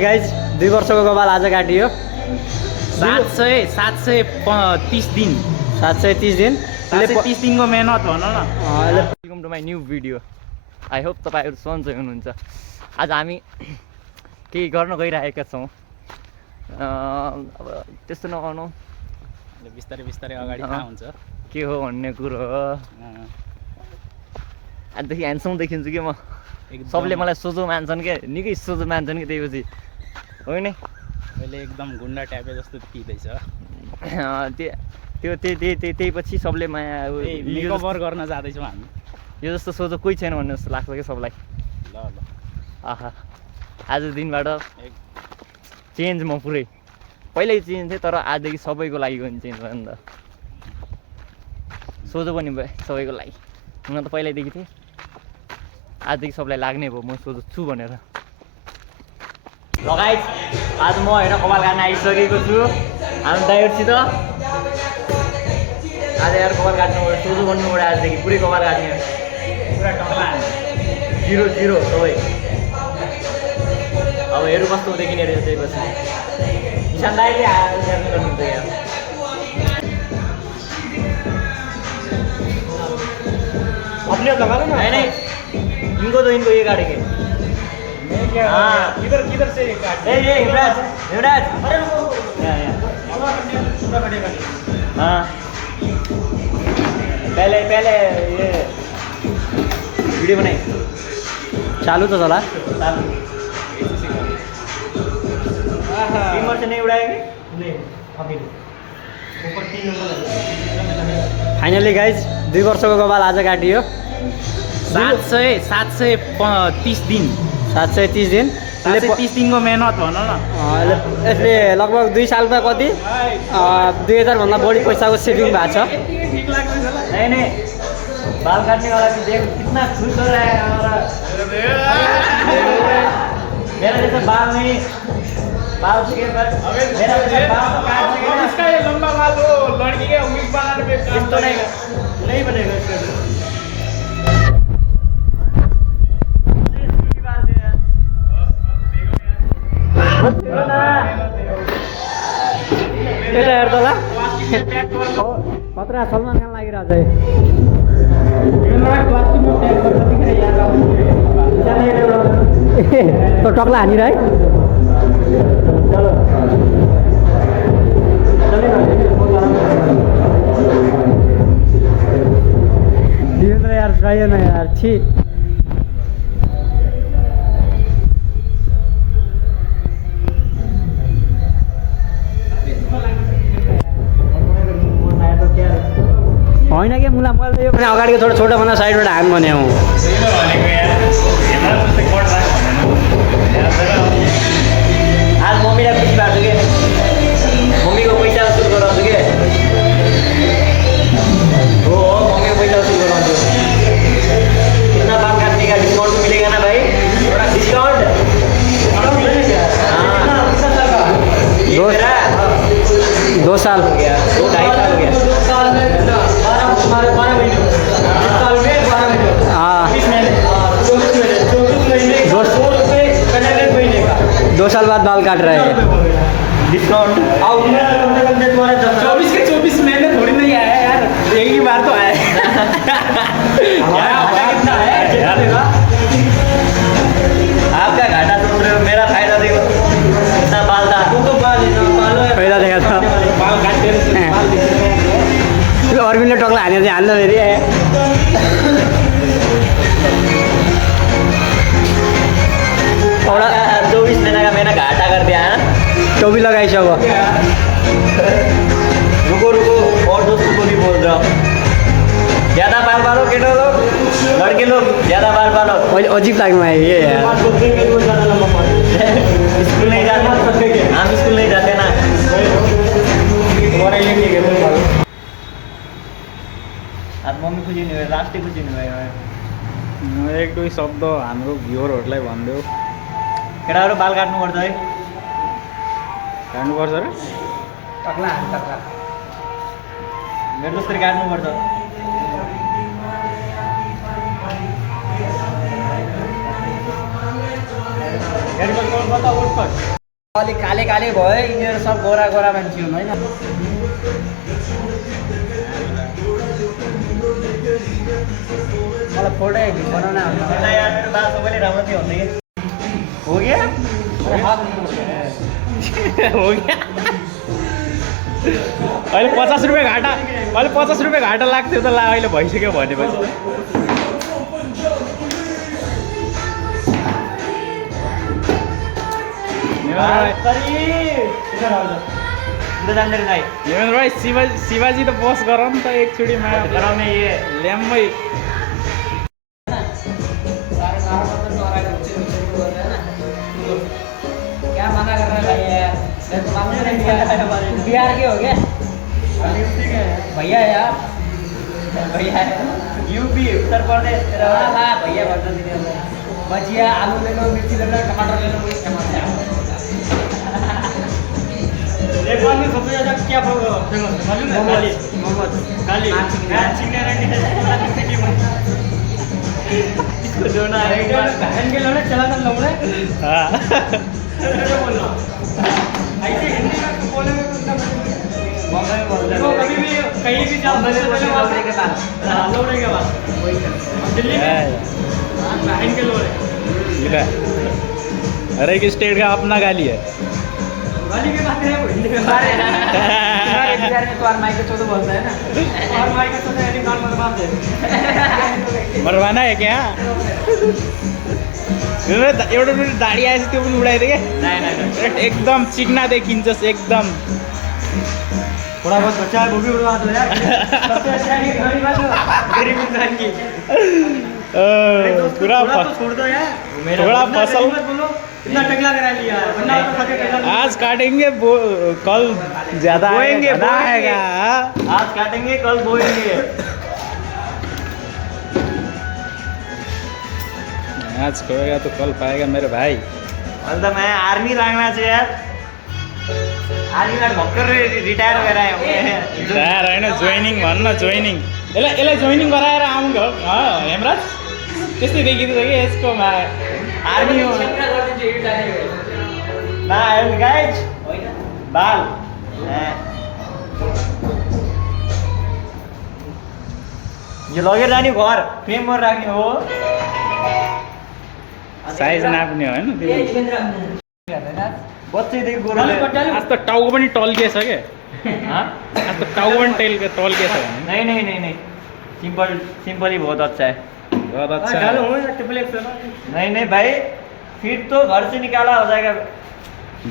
Guys 2 वर्षको कपाल आज काटियो 730 दिन 730 दिन 730 दिनको मेहनत भन न। Welcome to my new video. I hope तपाईँहरू सन्चै हुनुहुन्छ। आज हामी केही गर्न गइरहेका छौँ। अब त्यस्तो नगर्नु, बिस्तारै बिस्तारै अगाडि थाहा हुन्छ के हो भन्ने कुरो हो। आजदेखि ह्यान्डसम देखिन्छु कि म। सबले मलाई सोझो मान्छन् के, निकै सोझो मान्छन् कि, त्यसपछि होइन अहिले एकदम गुन्डा ट्यापे जस्तो देखिँदैछ। त्यही पछि सबले माया मेकअपर गर्न जाँदैछौँ हामी। यो जस्तो सोझो कोही छैन भन्ने जस्तो लाग्छ क्या सबलाई। ल आहा, आज दिनबाट चेन्ज म पुरै। पहिल्यै चेन्ज थिएँ, तर आजदेखि सबैको लागि पनि चेन्ज भयो नि त। सोझो पनि भयो सबैको लागि। हुन त पहिल्यैदेखि थिएँ, आजदेखि सबलाई लाग्ने भयो म सोझो छु भनेर। लगायत आज म होइन कपाल काट्न आइसकेको छु हाम्रो ड्राइभरसित। आज यार कपाल काट्नु सोझो बन्नु पऱ्यो आजदेखि, पुरै कपाल काट्ने पुरा टक्ला 0-0 सबै। अब हेर्नु कस्तो देखिने रहेछ त्यसपछि। निशान दाइले गर्नुहुन्छ यहाँ। अपने लगा लो ना। नहीं इनको तो इनको ये काटेंगे। हाँ किधर से काट ये युवराज अरे रुको हाँ पहले ये वीडियो बनाई चालू तो चला। टीमर से नहीं उड़ाएंगे नहीं अभी ऊपर 3 नंबर। फाइनली गाइज 2 वर्षको कपाल आज काटियो 730 दिन 730 दिन 730 दिनको मेहनत भन न। यसले लगभग 2 सालमा कति 2000 भन्दा बढी पैसाको सेभिङ भएको छ। नहीं बाल काटने वाला भी देख कितना खुश हो रहा है हमारा। मेरा जैसे बाल नहीं, बाल के पर मेरा जैसे बाल काट सके ना। इसका ये लंबा बाल वो लड़की के उम्मीद बनाने पे काम तो नहीं बनेगा इसका। यता हेर तला खतरा सलमान खान लागिरहेको छ। तो टक्ला हानेर है। दिवेन्द्र यार चाहिएन यार छी। होइन कि मुला मैले यो पनि अगाडिको थोरै छोटो भन्दा साइडबाट हान भने हौ। आज मम्मीलाई खुसी भएको छु कि मम्मीको पैसा वसुल गराउँछु कि हो मम्मीको पैसा वसुल गराउँछु। कितना बाल काटने का डिस्काउंट तो मिलेगा ना भाई? डिस्काउंट 2 साल हो गया, 2-2.5 साल हो गया। 2 साल बाद बाल काट रहे हैं। डिस्काउंट 24 के 24 महीने थोड़ी नहीं आया यार, एक ही बार तो आया। कितना है आपका घाटा सुन रहे हो, मेरा फायदा देखो कितना बाल था। फायदा देखा था बाल काटते और भी टक्ला हाने चाहिँ हाल्नु फेरि 24 महीना का मैंने घाटा कर दिया है। टोपी लगाई सको। रुको और दोस्तों को भी बोल रहा हूँ, ज़्यादा बाल पालो केटो लोग, लड़के लोग ज़्यादा बाल पालो। अजीब लाग्नु आयो ये यार। स्कूल नहीं जाते, हम स्कूल नहीं जाते ना। आज मम्मी खुसी नहीं भयो, लास्टै खुसी नहीं भयो। 1-2 शब्द हाम्रो भ्युअरहरूलाई भनिदेऊ। केटाहरू बाल काट्नुपर्छ है। काट्नुपर्छ र टक्ला मेरो जसरी काट्नुपर्छ। हेडको अलिक काले काले भयो यिनीहरू सब गोरा गोरा मान्छे हुन् होइन मलाई फोटो बनाउन हो गया हो गया अहिले 50 रुपियाँ घाटा अहिले 50 रुपियाँ घाटा लाग्थ्यो त ला अहिले भइसक्यो भनेपछि भाइ शिवाजी त बस गर नि त एकचोटिमा गराउने ल्याम्मै क्या मना कर रहा है बिहार के हो क्या भैया यार भैया यूपी उत्तर प्रदेश भैया भजिया आलू ले लो मिर्ची ले लो टमाटर ले लो नेपाल में सबसे ज्यादा क्या फेमस मालूम है? मोमोज गाली इसको जोना है बहन के लोने चला था लोने हां बोलना ऐसे हिंदी में बोले में कुछ ना देखो कभी भी कहीं भी जाओ लौड़े के बाद दिल्ली में बहन के लोने हर एक स्टेट का अपना गाली है गाली के बात है हिंदी में बारे हमारे बिहार में तो और माइक चोदो बोलता है ना और माइक चोदो यानी कान मरवा दे मरवाना है क्या एउटा दाढी आएछ त्यो पनि उडाइदिए के नहीं एकदम चिकना देखिन्छस् एकदम थोड़ा बहुत बच्चा है वो भी उड़वा दो यार सबसे अच्छा है घड़ी बात गरीब इंसान की पूरा छोड़ दो यार थोड़ा फसल इतना टकला करा लिया वरना आज काटेंगे कल ज्यादा बोएंगे आएगा आज काटेंगे कल बोएंगे आज खोएगा तो कल पाएगा मेरे भाइ अहिले त मैं आर्मी लाग्न चाहिँ यार आर्मीमा भर्खर रिटायर भएर आयो रिटायर होइन जोइनिङ भन्न जोइनिङ यसलाई जोइनिङ गराएर आउनु हेमराज त्यस्तै देखिँदैछ कि यसको आर्मी हो ना गाइज बाल यो लगेर जाने घर फ्रेम गरेर राख्ने हो साइज नाप्ने हो हैन बच्चैदेखि गोरो आज त टाउको पनि टल्किएछ के आज त टाउको पनि टल्किएछ नहीं नहीं नहीं नहीं सिंपल ही बहुत अच्छा है बहुत अच्छा है नहीं नहीं भाई फिर तो घर से निकाला हो जाएगा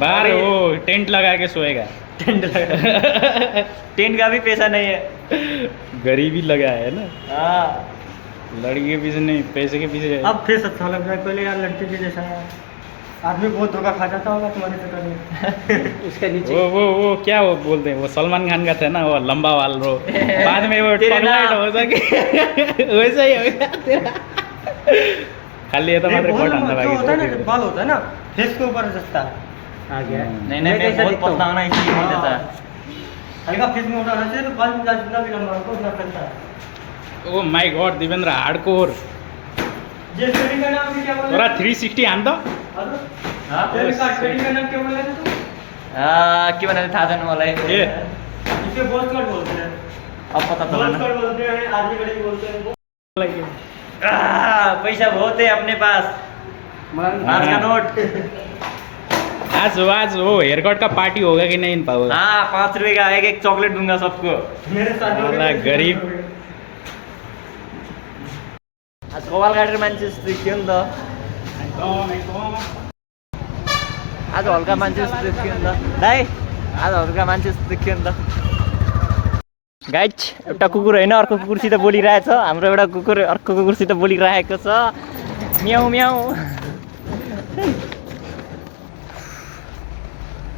बाहर वो टेंट लगा के सोएगा टेंट लगा टेंट का भी पैसा नहीं है गरीबी लगा है ना हाँ लड़की के पीछे नहीं पैसे के पीछे अब फेस अच्छा लग रहा है पहले यार लड़के के जैसा आदमी बहुत धोखा खा जाता होगा तुम्हारे चक्कर में उसके नीचे वो क्या वो बोलते हैं वो सलमान खान का था ना वो लंबा वाल रो बाद में वो टॉयलेट हो सके वैसा ही हो गया तेरा खाली ये तो मात्र कोट अंदर बाकी होता है ना बाल होता है ना फेस के ऊपर जस्ता आ गया नहीं नहीं मैं बहुत पतला होना इसलिए नहीं देता हल्का फेस में उठाना चाहिए तो बाल जितना भी लंबा होगा उतना चलता है oh my God Divendra hardcore जे ट्रेनिंग का नाम क्या बोला थोड़ा 360 हान दो हां ट्रेनिंग का नाम क्या बोला तू के भन्ने थाहा छैन मलाई ए इसे बॉस कट बोलते हैं अब पता चला ना बॉस कट बोलते हैं आदमी गड़ी बोलते हैं पैसा बहुत है अपने पास आज का नोट आज वो हेयर कट का पार्टी होगा कि नहीं पाओ हाँ 5 रुपए का एक चॉकलेट दूंगा सबको मेरे साथ गरीब आज कपाल काटेर मान्छे देखियो नि त आज हल्का मान्छे देखियो नि त दाइ आज हल्का मान्छे देखियो नि त गाइज एउटा कुकुर होइन अर्को कुकुरसित बोलिरहेछ हाम्रो एउटा कुकुर अर्को कुकुरसित बोलिरहेको छ म्याउ म्याउ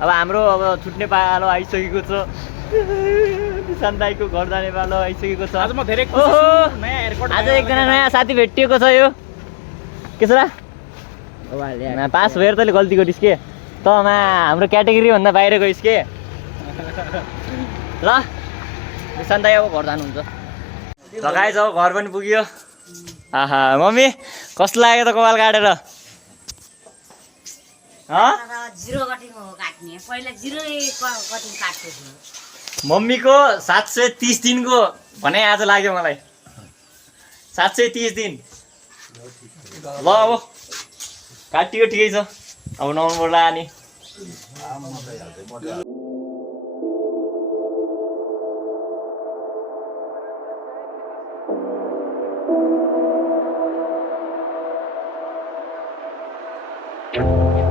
अब हाम्रो अब छुट्ने पालो आइसकेको छ किसान दाइको घर जाने पालो आइसकेको छ आज म धेरै खुसी छु नयाँ एयरपोर्ट आज एकजना नयाँ साथी भेटिएको छ यो के छ र पास भएर तैँले गल्ती गरिस् के त हाम्रो क्याटेगोरी भन्दा बाहिर गइस् के ल किसान दाइ अब घर जानुहुन्छ लगाएछ अब घर पनि पुग्यो आहा मम्मी कस्तो लाग्यो त कपाल काटेर जिरो कटिङ हो काट्ने पहिला जिरो कटिङ काट्थ्यो मम्मीको 730 दिनको भने आज लाग्यो मलाई 730 दिन ल अब काटियो ठिकै छ अब नम्बर लाने Thank you.